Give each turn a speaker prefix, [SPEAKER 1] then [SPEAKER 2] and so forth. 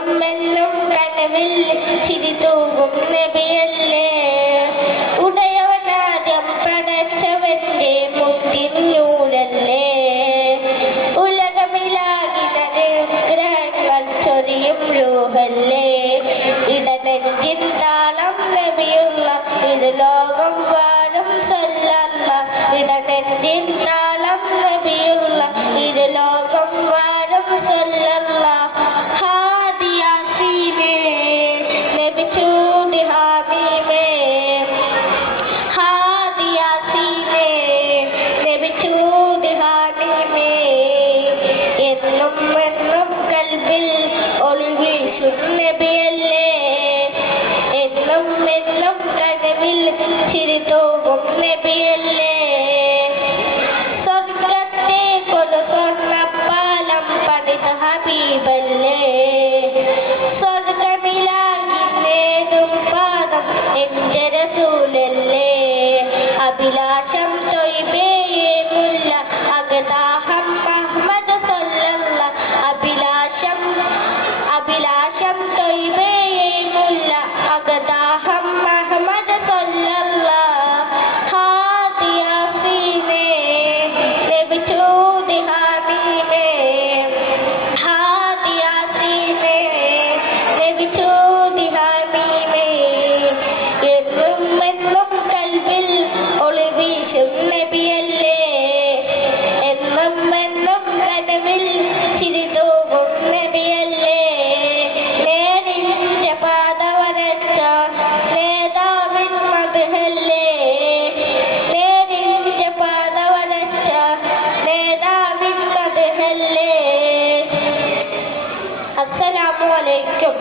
[SPEAKER 1] ഉമ്മെന്നും കനവിൽ ചിരി തൂങ്ങും നബിയല്ലേ? ഉടയവനാദ്യം പടച്ചവന്റെ മുത്തിനൂടല്ലേ ഉലകമിലാകി നനുഗ്രഹങ്ങൾ ചൊരിയും രൂഹല്ലേ? ഇടനെഞ്ചിൻ താളം നബിയുള്ള ഇരുലോകം വാഴും സല്ലല്ല. ഇടനെഞ്ചിൻ താളം നബിയുള്ള ഇരുലോകം വാഴും സല്ലല്ല. എന്നും കൽബിൽ ഒളിവ് നബിയല്ലേ. എന്നും എന്നും കനവിൽ ചിരിതോകും നബിയല്ലേ. അസ്സലാമു അലൈക്കും.